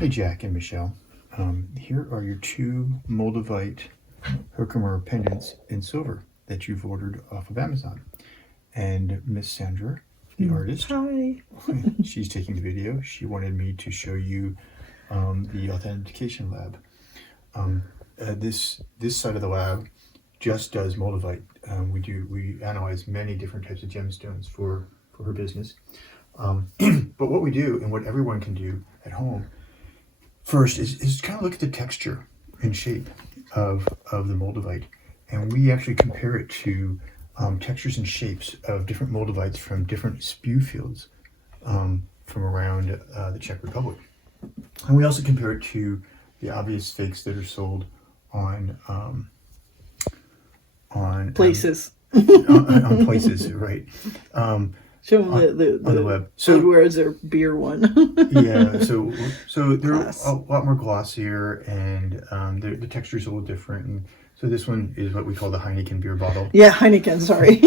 Hey Jack and Michelle. Here are your two Moldavite Herkimer pendants in silver that you've ordered off of Amazon. And Miss Sandra, the artist, Hi. she's taking the video. She wanted me to show you the authentication lab. This side of the lab just does Moldavite. We analyze many different types of gemstones for her business. But what we do and what everyone can do at home first is kind of look at the texture and shape of the Moldavite. And we actually compare it to textures and shapes of different Moldavites from different spew fields from around the Czech Republic. And we also compare it to the obvious fakes that are sold on Places. on places, right? Show them On the web. So where's their beer one? Yeah, so they're Glass. a lot more glossier, and the texture is a little different. And so this one is what we call the Heineken beer bottle. Yeah, Heineken. Sorry.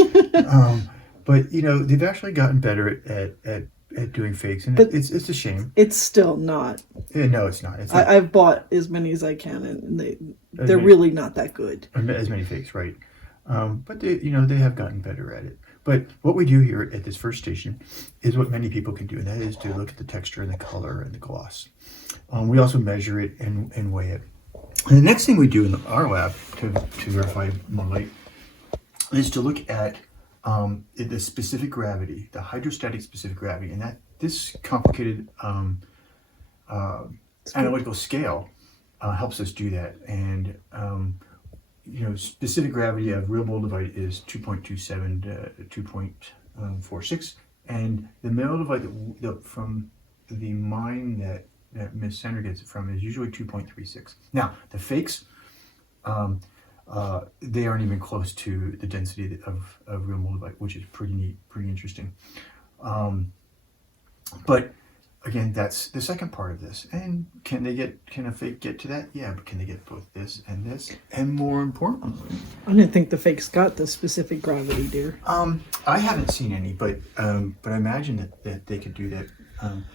But they've actually gotten better at doing fakes, and But- it's a shame. It's still not. No, it's not. It's not I've bought as many as I can, and they're many- really not that good. as many fakes, right? But they have gotten better at it. But what we do here at this first station is what many people can do, and that is to look at the texture and the color and the gloss. We also measure it and weigh it. And the next thing we do in our lab to verify Moldavite is to look at the specific gravity, the hydrostatic specific gravity, and that this complicated analytical scale helps us do that. And specific gravity of real Moldavite is 2.27 to 2.46, and the Moldavite from the mine that Miss Sandra gets it from is usually 2.36. Now the fakes, they aren't even close to the density of real Moldavite, which is pretty neat, pretty interesting. But again, that's the second part of this. And can a fake get to that? Yeah, but can they get both this? And more importantly, I didn't think the fakes got the specific gravity, dear. I haven't seen any, but I imagine that they could do that. And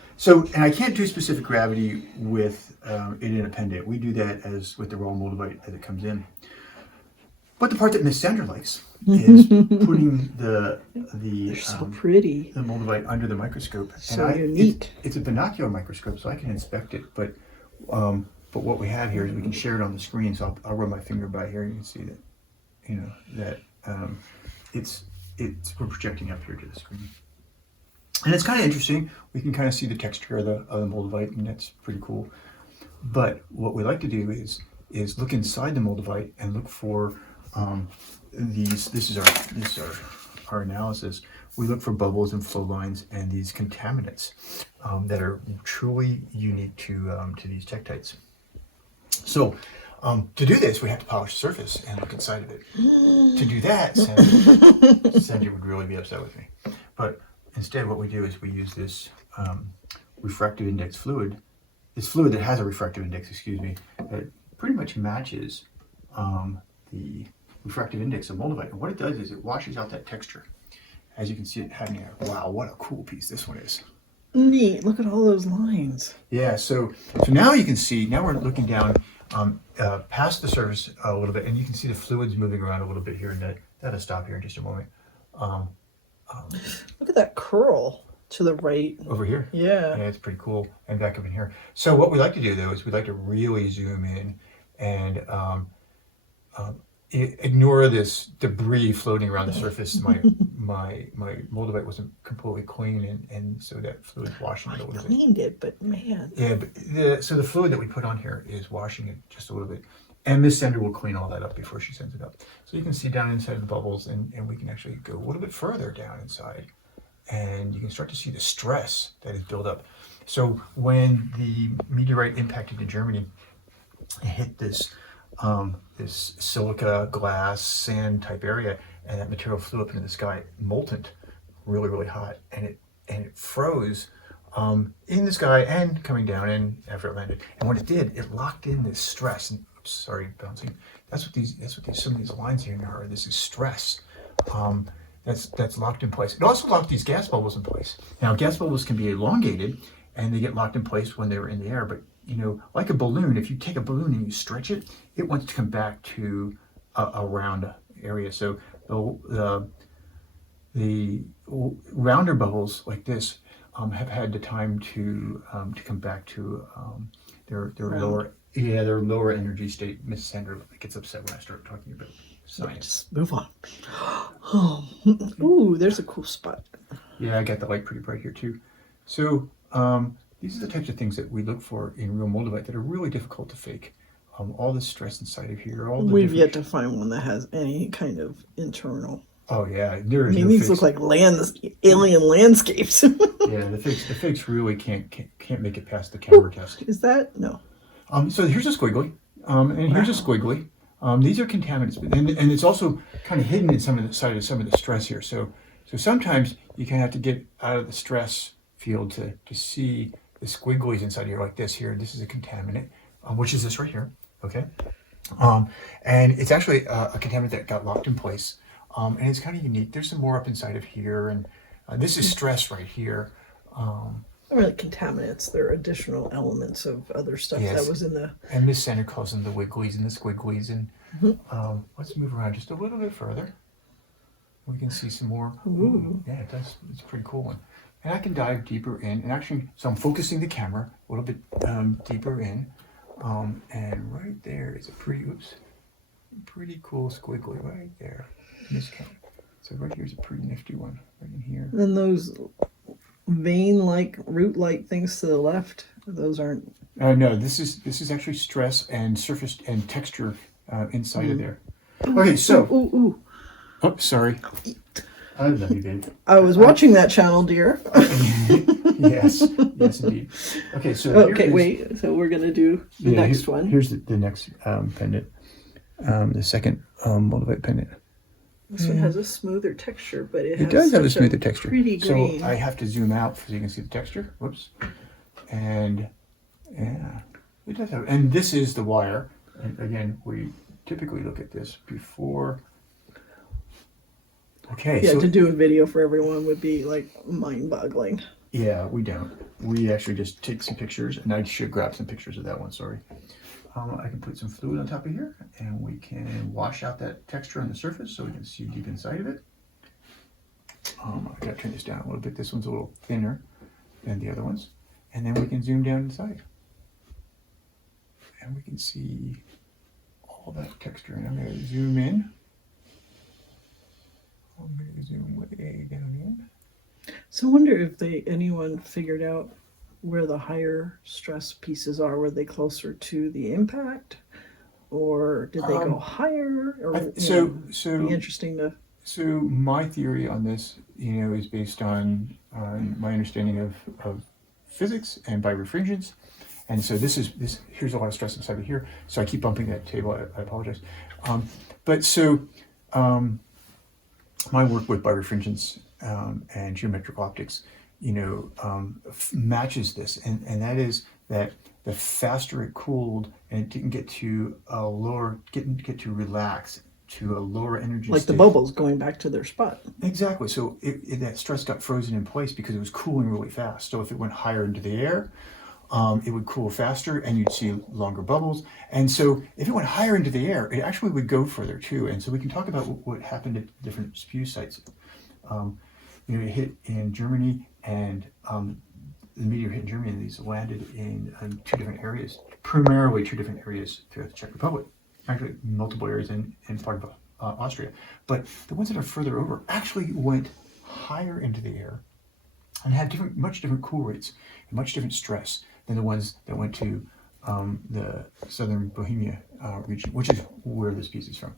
I can't do specific gravity with it in a pendant. We do that as with the raw Moldavite as it comes in. But the part that Miss Sandra likes is putting They're so pretty. the Moldavite under the microscope. So unique. It's a binocular microscope, so I can inspect it. But what we have here is we can share it on the screen. So I'll run my finger by here, and you can see that we're projecting up here to the screen. And it's kind of interesting. We can kind of see the texture of the Moldavite, and that's pretty cool. But what we like to do is look inside the Moldavite and look for these. This is our analysis. We look for bubbles and flow lines and these contaminants that are truly unique to these tektites. So to do this, we have to polish the surface and look inside of it. To do that, Sandra would really be upset with me. But instead, what we do is we use this refractive index fluid. This fluid that has a refractive index, that pretty much matches the refractive index of Moldavite. And what it does is it washes out that texture. As you can see it happening there. Wow, what a cool piece this one is. Neat. Look at all those lines. Yeah, so now you can see, now we're looking down past the surface a little bit, and you can see the fluids moving around a little bit here, and that'll stop here in just a moment. Look at that curl to the right. Over here. Yeah. Yeah, it's pretty cool. And back up in here. So what we like to do, though, is we like to really zoom in and ignore this debris floating around the surface. My Moldavite wasn't completely clean, and so that fluid's washing it a little bit. Cleaned it, but man. Yeah, but so the fluid that we put on here is washing it just a little bit. And Miss Sandra will clean all that up before she sends it up. So you can see down inside the bubbles, and we can actually go a little bit further down inside. And you can start to see the stress that is built up. So when the meteorite impacted in Germany, it hit this silica, glass, sand type area, and that material flew up into the sky, molten, really, really hot, and it froze in the sky and coming down and after it landed. And when it did, it locked in this stress. And oops, sorry, bouncing. That's what some of these lines here are. This is stress. That's locked in place. It also locked these gas bubbles in place. Now, gas bubbles can be elongated, and they get locked in place when they're in the air, but you know, like a balloon, if you take a balloon and you stretch it, it wants to come back to a round area. So the rounder bubbles like this have had the time to come back to their lower energy state. Miss Sandra gets upset when I start talking about science. Just move on. Oh, ooh, there's a cool spot. Yeah, I got the light pretty bright here too. So these are the types of things that we look for in real Moldavite that are really difficult to fake. All the stress inside of here, all the We've yet to find one that has any kind of internal. Oh yeah, there is. I mean, no these fakes. look like alien landscapes. Yeah, the fakes really can't make it past the camera test. Is that no? So here's a squiggly, and here's a squiggly. These are contaminants, and it's also kind of hidden in some of the stress here. So sometimes you kind of have to get out of the stress field to see the squigglies inside here, like this here. This is a contaminant, which is this right here. Okay, and it's actually a contaminant that got locked in place, and it's kind of unique. There's some more up inside of here, and this is stress right here. Or like contaminants. They're additional elements of other stuff Yes. that was in the. And Miss Sandra calls them the wigglies and the squigglies. And let's move around just a little bit further. We can see some more. Ooh. Yeah, it does. It's a pretty cool one. And I can dive deeper in. And actually, so I'm focusing the camera a little bit deeper in. And right there is a pretty cool squiggly right there. In this camera. So right here's a pretty nifty one right in here. Then those vein-like, root-like things to the left. Those aren't. No, this is actually stress and surface and texture inside of there. Okay, so. Ooh. Oh, sorry. I love you, babe. I was watching that channel, dear. Yes, indeed. Okay, so Okay, wait. So we're gonna do the next one. Here's the next pendant, the second Moldavite pendant. This one has a smoother texture, but It does have a smoother texture. Pretty green. So I have to zoom out so you can see the texture. Whoops. And yeah, it does have. And this is the wire. And again, we typically look at this before. Okay. Yeah, so, to do a video for everyone would be like mind-boggling. Yeah, we don't. We actually just take some pictures, and I should grab some pictures of that one. Sorry. I can put some fluid on top of here, and we can wash out that texture on the surface so we can see deep inside of it. I gotta turn this down a little bit. This one's a little thinner than the other ones. And then we can zoom down inside. And we can see all that texture. And I'm gonna zoom in. I'm gonna zoom way down in. So I wonder if anyone figured out where the higher stress pieces are. Were they closer to the impact, or did they go higher? Or be interesting to. So my theory on this, is based on my understanding of physics and by refringence. And so here's a lot of stress inside of here. So I keep bumping that table. I apologize. My work with birefringence and geometrical optics, matches this, and that is that the faster it cooled and it didn't get to relax to a lower energy Like state. the bubbles going back to their spot. Exactly. So that stress got frozen in place because it was cooling really fast. So if it went higher into the air, it would cool faster and you'd see longer bubbles. And so if it went higher into the air, it actually would go further too. And so we can talk about what happened at different spew sites. It hit in Germany, and the meteor hit in Germany, and these landed in two different areas, primarily two different areas throughout the Czech Republic. Actually, multiple areas in part of Austria. But the ones that are further over actually went higher into the air and had much different cool rates and much different stress than the ones that went to the southern Bohemia region, which is where this piece is from,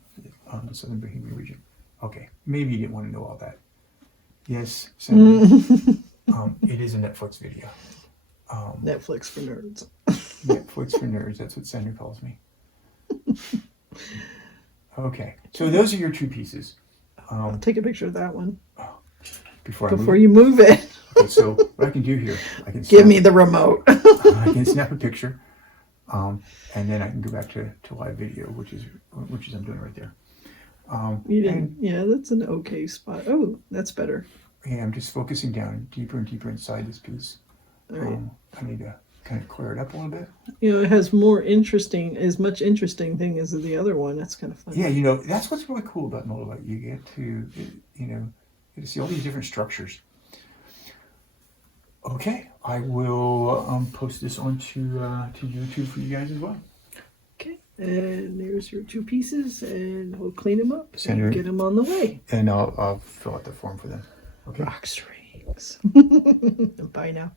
the southern Bohemia region. Okay, maybe you didn't want to know all that. Yes, Senator. It is a Netflix video. Netflix for nerds. Netflix for nerds, that's what Senator calls me. Okay, so those are your two pieces. I'll take a picture of that one Before you move it. Okay, so what I can do here, I can Give me the remote. I can snap a picture, and then I can go back to live video, which is I'm doing right there. You didn't. Yeah, that's an okay spot. Oh, that's better. Yeah, I'm just focusing down deeper and deeper inside this piece. All right. I need to kind of clear it up a little bit. You know, it has as much interesting thing as the other one. That's kind of fun. Yeah, that's what's really cool about Moldavite. You get to see all these different structures. Okay, I will post this onto to YouTube for you guys as well. Okay, and there's your 2 pieces, and we'll clean them up Send her- and get them on the way. And I'll fill out the form for them. Okay. Rocks to Rings. Bye now.